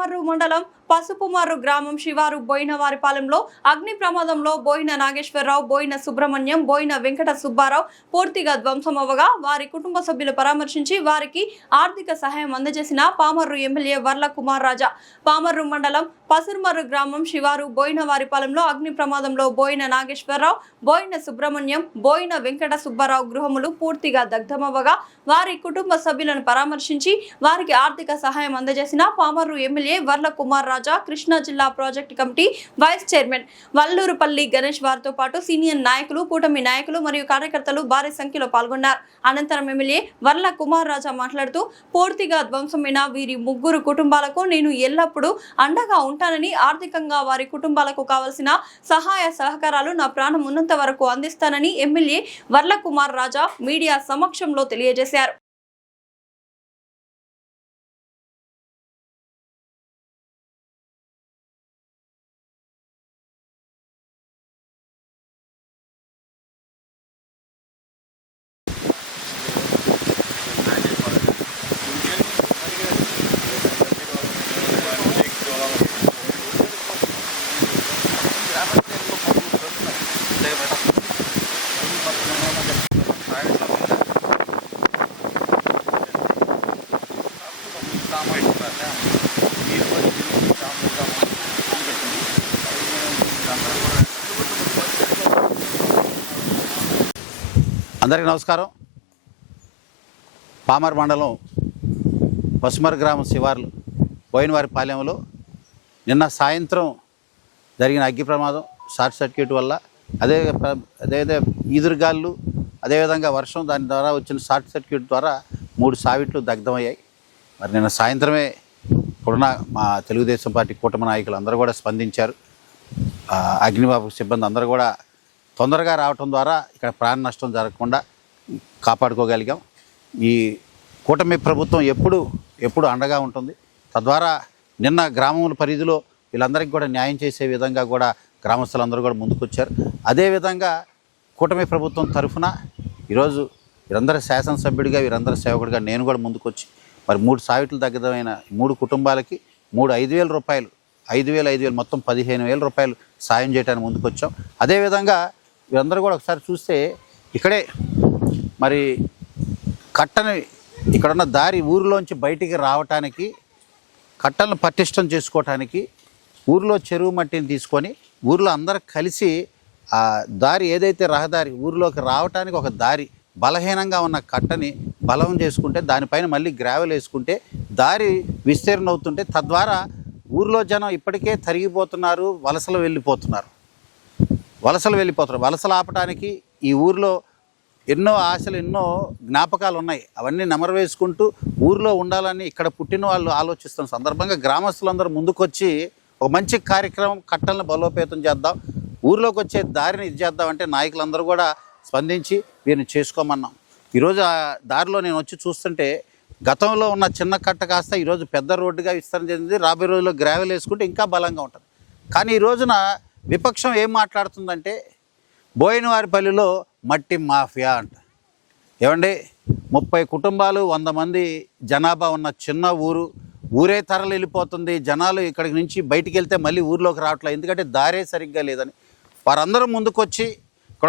పామర్రు మండలం పసుపుమర్రు గ్రామం శివారు బోయినవారిపాలెంలో అగ్ని ప్రమాదంలో బోయిన నాగేశ్వరరావు, బోయిన సుబ్రహ్మణ్యం, బోయిన వెంకట సుబ్బారావు పూర్తిగా ధ్వంసమవ్వగా వారి కుటుంబ సభ్యులు పరామర్శించి వారికి ఆర్థిక సహాయం అందజేసిన పామర్రు ఎమ్మెల్యే వర్ల కుమార్ రాజా. పామర్రు మండలం పసుపుమర్రు గ్రామం శివారు బోయినవారిపాలెంలో అగ్ని ప్రమాదంలో బోయిన నాగేశ్వరరావు, బోయిన సుబ్రహ్మణ్యం, బోయిన వెంకట సుబ్బారావు గృహములు పూర్తిగా దగ్ధమవ్వగా వారి కుటుంబ సభ్యులను పరామర్శించి వారికి ఆర్థిక సహాయం అందజేసిన పామర్రు ఎమ్మెల్యే వర్ల కుమార్ రాజా, కృష్ణా జిల్లా project committee vice chairman Vallurupalli Ganesh వారితో పాటు సీనియర్ నాయకులు, కూటమి నాయకులు మరియు కార్యకర్తలు భారీ సంఖ్యలో పాల్గొన్నారు. అనంతరం ఎమ్మెల్యే వర్ల కుమార్ రాజా మాట్లాడుతూ పూర్తిగా ధ్వంసమైన వీరి ముగ్గురు కుటుంబాలకు నేను ఎల్లప్పుడూ అండగా ఉంటానని, ఆర్థికంగా వారి కుటుంబాలకు కావలసిన సహాయ సహకారాలు నా ప్రాణం ఉన్నంత వరకు అందిస్తానని ఎమ్మెల్యే వర్ల కుమార్ రాజా మీడియా సమక్షంలో తెలియజేశారు. అందరికీ నమస్కారం. పామర్ మండలం పసుమర్ గ్రామం శివార్లు బోయినవారిపాలెంలో నిన్న సాయంత్రం జరిగిన అగ్ని ప్రమాదం షార్ట్ సర్క్యూట్ వల్ల అదే ఈదురుగాళ్ళు, అదేవిధంగా వర్షం, దాని ద్వారా వచ్చిన షార్ట్ సర్క్యూట్ ద్వారా 3 సావిట్లు దగ్ధమయ్యాయి. మరి నిన్న సాయంత్రమే ఇప్పుడున్న మా తెలుగుదేశం పార్టీ కూటమి నాయకులు అందరూ కూడా స్పందించారు. అగ్నిమాపక సిబ్బంది అందరూ కూడా తొందరగా రావటం ద్వారా ఇక్కడ ప్రాణ నష్టం జరగకుండా కాపాడుకోగలిగాం. ఈ కూటమి ప్రభుత్వం ఎప్పుడు అండగా ఉంటుంది. తద్వారా నిన్న గ్రామముల పరిధిలో వీళ్ళందరికీ కూడా న్యాయం చేసే విధంగా కూడా గ్రామస్తులందరూ కూడా ముందుకొచ్చారు. అదేవిధంగా కూటమి ప్రభుత్వం తరఫున ఈరోజు వీరందరూ శాసనసభ్యుడిగా, వీరందరూ సేవకుడిగా నేను కూడా ముందుకొచ్చి మరి 3 సావిట్లు దగ్గరమైన 3 కుటుంబాలకి 5,000 రూపాయలు, 5,000 మొత్తం 15,000 రూపాయలు సాయం చేయడానికి ముందుకొచ్చాం. అదేవిధంగా వీరందరూ కూడా ఒకసారి చూస్తే ఇక్కడే మరి కట్టని ఇక్కడున్న దారి ఊరిలోంచి బయటికి రావటానికి, కట్టలను పటిష్టం చేసుకోవటానికి ఊరిలో చెరువు మట్టిని తీసుకొని ఊరిలో అందరూ కలిసి ఆ దారి ఏదైతే రహదారి ఊరిలోకి రావటానికి ఒక దారి బలహీనంగా ఉన్న కట్టని బలం చేసుకుంటే దానిపైన మళ్ళీ గ్రావెల్ వేసుకుంటే దారి విస్తీర్ణం అవుతుంటే తద్వారా ఊరిలో జనం ఇప్పటికే తరిగిపోతున్నారు, వలసలు వెళ్ళిపోతున్నారు. వలసలు ఆపడానికి ఈ ఊరిలో ఎన్నో ఆశలు, ఎన్నో జ్ఞాపకాలు ఉన్నాయి. అవన్నీ నెమరు వేసుకుంటూ ఊరిలో ఉండాలని ఇక్కడ పుట్టిన వాళ్ళు ఆలోచిస్తున్న సందర్భంగా గ్రామస్తులందరూ ముందుకొచ్చి ఒక మంచి కార్యక్రమం, కట్టలను బలోపేతం చేద్దాం, ఊరిలోకి వచ్చే దారిని ఇది చేద్దామంటే నాయకులందరూ కూడా స్పందించి వీరిని చేసుకోమన్నాం. ఈరోజు ఆ దారిలో నేను వచ్చి చూస్తుంటే గతంలో ఉన్న చిన్న కట్ట కాస్త ఈరోజు పెద్ద రోడ్డుగా విస్తరణ చెందింది. రాబోయే రోజుల్లో గ్రావెల్ వేసుకుంటే ఇంకా బలంగా ఉంటుంది. కానీ ఈ రోజున విపక్షం ఏం మాట్లాడుతుందంటే బోయినవారిపల్లిలో మట్టి మాఫియా అంట. ఏమండి, 30 కుటుంబాలు, 100 మంది జనాభా ఉన్న చిన్న ఊరే తరలి వెళ్ళిపోతుంది. జనాలు ఇక్కడి నుంచి బయటికి వెళ్తే మళ్ళీ ఊరిలోకి రావట్లేదు, ఎందుకంటే దారే సరిగ్గా లేదని వారందరూ ముందుకొచ్చి